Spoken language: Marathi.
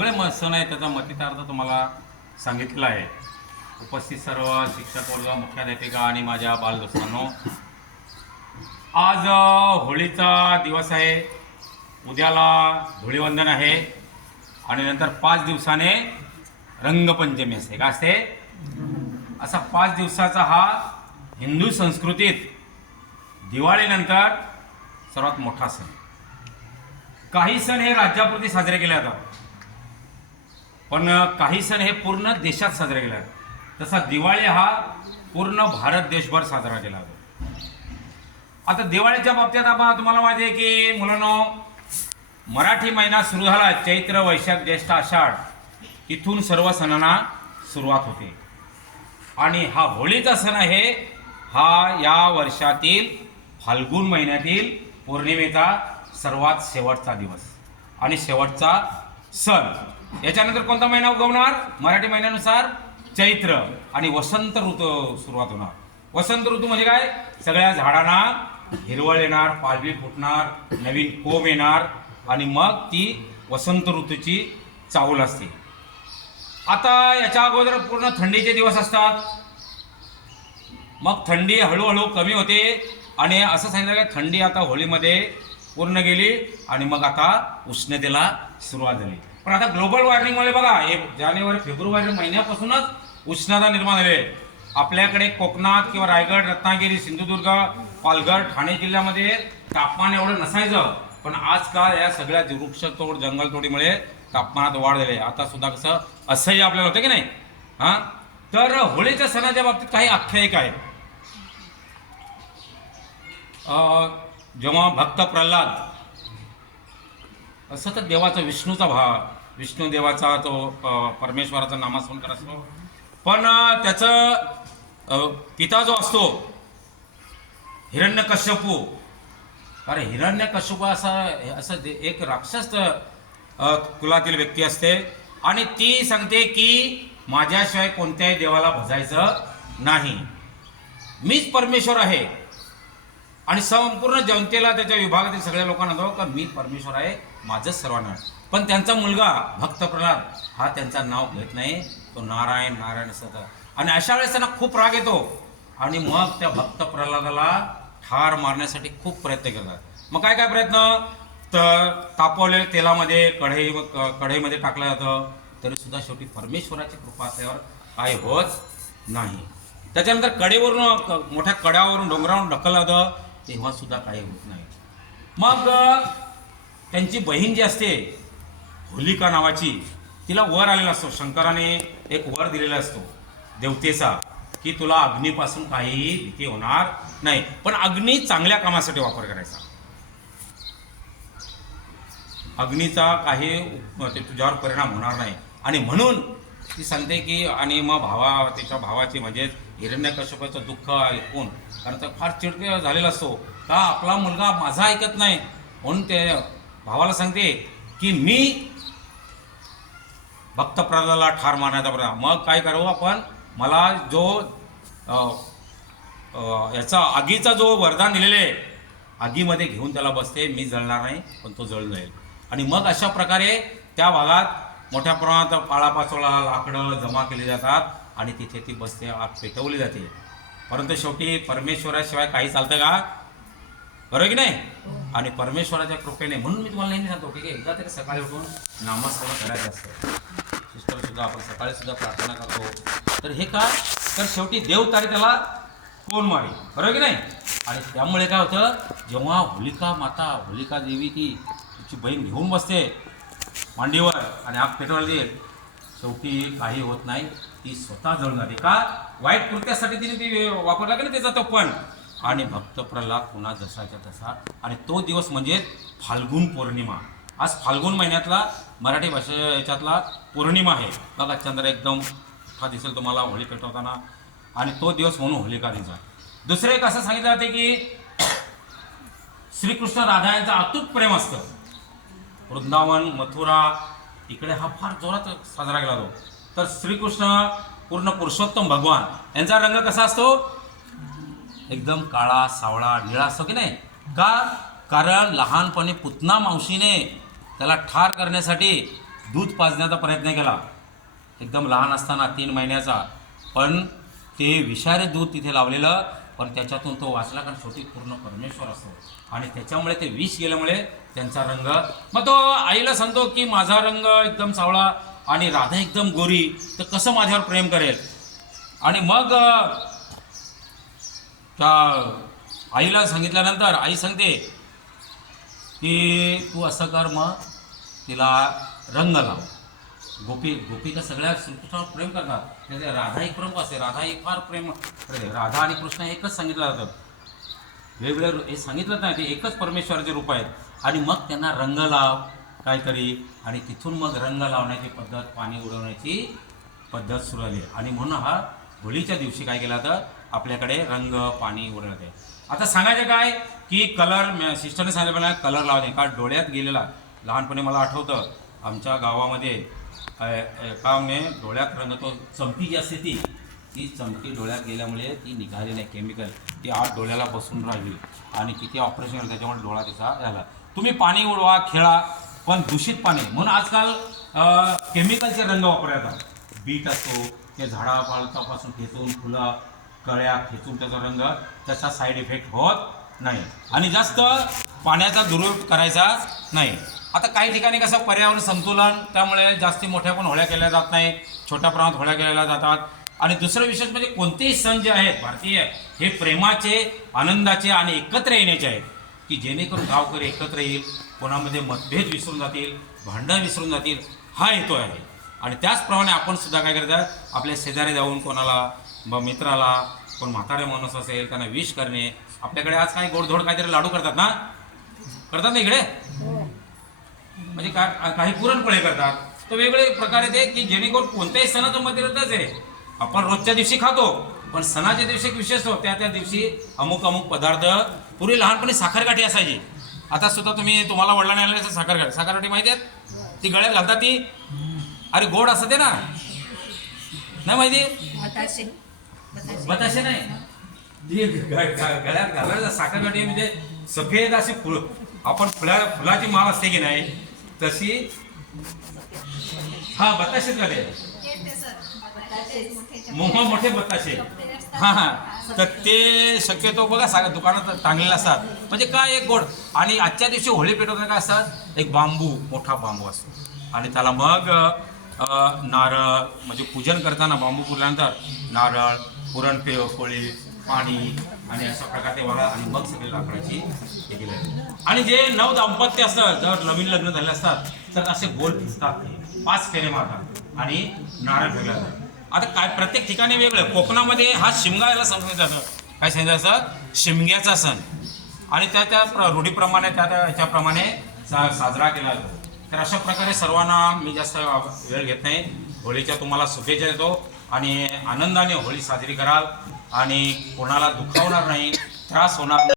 सगळे सण आहे त्याचा मतितार्थ तुम्हाला सांगितलेला आहे. उपस्थित सर्व शिक्षक वर्ग मुख्याध्यापिका आणि माझ्या बालदोस्तांनो आज होळीचा दिवस आहे. उद्याला धुळीवंदन आहे. आणि नंतर पाच दिवसाने रंगपंचमी असते. का असते? असा पाच दिवसाचा हा हिंदू संस्कृतीत दिवाळीनंतर सर्वात मोठा सण. काही सण हे राज्यापुरती साजरे केले जातात. पण काही सण हे पूर्ण देशात साजरे केले जातात. तसा दिवाळी हा पूर्ण भारत देशभर साजरा केला जातो. आता दिवाळीच्या बाबतीत आपण तुम्हाला माहिती आहे की मुलांनो मराठी महिना सुरू झाला चैत्र वैशाख ज्येष्ठ आषाढ इथून सर्व सणांना सुरुवात होते. आणि हा होळीचा सण आहे हा या वर्षातील फाल्गुन महिन्यातील पौर्णिमेचा सर्वात शेवटचा दिवस आणि शेवटचा सण. याच्यानंतर कोणता महिना उगवणार? मराठी महिन्यानुसार चैत्र आणि वसंत ऋतू सुरुवात होणार. वसंत ऋतू म्हणजे काय? सगळ्या झाडांना हिरवळ येणार पालवी फुटणार नवीन कोंब येणार आणि मग ती वसंत ऋतूची चाहूल असते. आता याच्या अगोदर पूर्ण थंडीचे दिवस असतात. मग थंडी हळूहळू कमी होते आणि असं सांगितलं की थंडी आता होळीमध्ये पूर्ण गेली आणि मग आता उष्णतेला सुरुवात झाली. पण आता ग्लोबल वॉर्मिंगमुळे बघा हे जानेवारी फेब्रुवारी महिन्यापासूनच उष्णता निर्माण झाली आहे. आपल्याकडे कोकणात किंवा रायगड रत्नागिरी सिंधुदुर्ग पालघर ठाणे जिल्ह्यामध्ये तापमान एवढं नसायचं पण आजकाल या सगळ्या वृक्षतोड जंगलतोडीमुळे तापमानात वाढ झाली आहे. आता सुद्धा कसं असह्य आपल्याला होतं की नाही हां तर होळीच्या सणाच्या बाबतीत काही आख्यायिका आहे जेव्हा भक्त प्रल्हाद असं तर देवाचा विष्णूचा भाव विष्णुदेवाचा तो परमेश्वराचा नामस्मरण असतो. पण त्याचं पिता जो असतो हिरण्यकश्यपू अरे हिरण्यकश्यपू असा असं एक राक्षस कुलातील व्यक्ती असते. आणि ती सांगते की माझ्याशिवाय कोणत्याही देवाला भजायचं नाही. मीच परमेश्वर आहे. आणि संपूर्ण जनतेला त्याच्या विभागातील सगळ्या लोकांना जाऊ का मी परमेश्वर आहे माझंच सर्वांना पण त्यांचा मुलगा भक्त प्रल्हाद हा त्यांचा नाव घेत नाही. तो नारायण नारायण असं आणि अशा वेळेस त्यांना खूप राग येतो. आणि मग त्या भक्त प्रल्हादाला ठार मारण्यासाठी खूप प्रयत्न करतात. मग काय काय प्रयत्न? तर तापवलेल्या तेलामध्ये कढई क- कढईमध्ये टाकलं जातं. तरी सुद्धा शेवटी परमेश्वराची कृपा असल्यावर काय होत नाही. त्याच्यानंतर कडेवरून मोठ्या कड्यावरून डोंगरावरून ढकललं जातं. तेव्हा सुद्धा काही होत नाही. मग त्यांची बहीण जी असते होलिका नावाची तिला वर आलेला असतो. शंकराने एक वर दिलेला असतो. देवतेचा की तुला अग्नीपासून काहीही भीती होणार नाही. पण अग्नी चांगल्या कामासाठी वापर करायचा. अग्नीचा काही तुझ्यावर परिणाम होणार नाही. आणि म्हणून ती सांगते की आणि मग भावा त्याच्या भावाची म्हणजे हिरण्यकश्यपाचं दुःख ऐकून कारण तर फार चिडके झालेला असतो. का आपला मुलगा माझा ऐकत नाही? म्हणून ते भावाला सांगते की मी भक्त ठार मारण्याचा प्रयत्न मग काय करू आपण? मला जो याचा आगीचा जो वरदान दिलेले आहे आगीमध्ये घेऊन त्याला बसते मी जळणार नाही पण तो जळून जाईल. आणि मग अशा प्रकारे त्या भागात मोठ्या प्रमाणात पाळापाचोळा लाकडं जमा केली जातात. आणि तिथे ती बसते आग पेटवली जाते. परंतु शेवटी परमेश्वराशिवाय काही चालतं का? बरोबर की नाही? आणि परमेश्वराच्या कृपेने म्हणून मी तुम्हाला नेहमी सांगतो की एकदा तरी सकाळी उठून नामस्मरण करायचं असतं. सिस्टर सुद्धा आपण सकाळी सुद्धा प्रार्थना करतो. तर हे का? तर शेवटी देव तारी त्याला कोण मारे बरोबर की नाही? आणि त्यामुळे काय होतं? जेव्हा होलिका माता होलिका देवी ती तिची बहीण घेऊन बसते मांडीवर आणि आग पेटवली शेवटी काही होत नाही. ती स्वतः जळून जाते. का? वाईट कृत्यासाठी तिने ती वापरला की नाही त्याचा तो पण. आणि भक्त प्रल्हाद पुन्हा जसाच्या तसा. आणि तो दिवस म्हणजे फाल्गुन पौर्णिमा. आज फाल्गुन महिन्यातला मराठी भाषे याच्यातला पौर्णिमा आहे. बघा चंद्र एकदम हा दिसेल तुम्हाला होळी पेटवताना. आणि तो दिवस म्हणून होलिका दिवसा दुसरं एक असं सांगितलं जाते की श्रीकृष्ण राधा यांचं अतूट प्रेम असतं. वृंदावन मथुरा इकडे हा फार जोरात साजरा केला जातो. तर श्रीकृष्ण पूर्ण पुरुषोत्तम भगवान यांचा रंग कसा असतो? एकदम काळा सावळा निळा असतो की नाही? का? कारण लहानपणी पुतना मावशीने त्याला ठार करण्यासाठी दूध पाजण्याचा प्रयत्न केला. एकदम लहान असताना तीन महिन्याचा. पण ते विषारी दूध तिथे लावलेलं पण त्याच्यातून तो वाचला कारण शेवटी पूर्ण परमेश्वर असतो. आणि त्याच्यामुळे ते विष गेल्यामुळे त्यांचा रंग मग तो आईला सांगतो की माझा रंग एकदम सावळा आणि राधा एकदम गोरी तर कसं माझ्यावर प्रेम करेल? आणि मग त्या आईला सांगितल्यानंतर आई सांगते की तू असं कर मग तिला रंग लाव. गोपी गोपी तर सगळ्या श्रीकृष्णावर प्रेम करतात. त्याचे राधा एक प्रमुख असते. राधा एक फार प्रेम राधा आणि कृष्ण एकच सांगितलं जातं. वेगवेगळे हे सांगितलं नाही ते एकच परमेश्वराचे रूप आहेत. आणि मग त्यांना रंग लाव. काहीतरी आणि तिथून मग रंग लावण्याची पद्धत पाणी उडवण्याची पद्धत सुरू झाली. आणि म्हणून हा होळीच्या दिवशी काय केला तर आपल्याकडे रंग पाणी उडवण्यात आहे आता सांगायचं काय? की कलर सिस्टरने सांगितलं कलर लावणे का डोळ्यात गेलेला. लहानपणी मला आठवतं आमच्या गावामध्ये का एकाने डोळ्यात रंग तो चमकी जी असते ती ती चमकी डोळ्यात गेल्यामुळे ती निघाली नाही केमिकल ती आत डोळ्याला बसून राहिली. आणि किती ऑपरेशन त्याच्यामुळे डोळा तिचा झाला. तुम्ही पाणी उडवा खेळा. पण दूषित पाणी म्हणून आजकाल केमिकलचे रंग वापरले जातात बीट असतो ते झाडापालतापासून खेचून फुलं कळ्या खेचून त्याचा रंग त्याचा साईड इफेक्ट होत नाही. आणि जास्त पाण्याचा दुरुपयोग करायचा नाही. आता काही ठिकाणी कसं पर्यावरण संतुलन त्यामुळे जास्ती मोठ्या पण होळ्या केल्या जात नाही छोट्या प्रमाणात होळ्या केल्या जातात. आणि दुसरं विशेष म्हणजे कोणतेही सण जे आहेत भारतीय हे प्रेमाचे आनंदाचे आणि एकत्र येण्याचे आहेत. की जेणेकरून गावकरी एकत्र येईल कोणामध्ये मतभेद विसरून जातील भांडण विसरून जातील हा हेतू आहे. आणि त्याचप्रमाणे आपण सुद्धा काय करतात आपल्या शेजारी जाऊन कोणाला ब मित्राला कोण म्हातारे माणूस असेल त्यांना विश करणे आपल्याकडे आज काही गोडधोड काहीतरी लाडू करतात ना? करतात ना इकडे? म्हणजे का काही पुरणपोळे करतात. तर वेगवेगळे प्रकारे ते की जेणेकरून कोणत्याही सणाचं मंदिरातच आहे आपण रोजच्या दिवशी खातो पण सणाच्या दिवशी एक विशेष हो त्या त्या दिवशी अमुक अमुक पदार्थ पूर्वी लहानपणी साखरकाठी असायची. आता सुद्धा तुम्ही तुम्हाला वडिलांनी आलेले साखरकाठी साखरकाठी माहिती आहेत? ती गळ्यात घालतात ती. अरे गोड असते ना. नाही माहिती? बताशे. नाही. ती गळ्यात घालायला साखरकाठी म्हणजे सफेद अशी फुल. आपण फुला फुलाची माळ असते की नाही तशी हा बताशेच मोह मोठे बताशे. हां हां. तर ते शक्यतो बघा सांगा दुकानात टांगलेले असतात. म्हणजे काय एक गोड. आणि आजच्या दिवशी होळी पेटवताना काय असतात? एक बांबू मोठा बांबू असतो. आणि त्याला मग नारळ म्हणजे पूजन करताना बांबू पुरल्यानंतर नारळ पुरणपेव पोळी पाणी आणि अशा प्रकारे वाला आणि मग सगळे लाकडाची हे केले आणि जे नऊ दाम्पत्य असतात जर नवीन लग्न झाले असतात तर असे गोल दिसतात पाच फेरे मारतात आणि नारळ फेकला जातात आता काय प्रत्येक ठिकाणी वेगळं. कोकणामध्ये हा शिमगा याला समजून जातं काय सांगितलं असं शिमग्याचा सण. आणि त्या त्या प्र- रूढीप्रमाणे त्या त्या ह्याच्याप्रमाणे सा साजरा केला जातो. तर अशा प्रकारे सर्वांना मी जास्त वेळ घेत नाही. होळीच्या तुम्हाला शुभेच्छा देतो. आणि आनंदाने होळी साजरी कराल. आणि कोणाला दुखावणार नाही त्रास होणार नाही.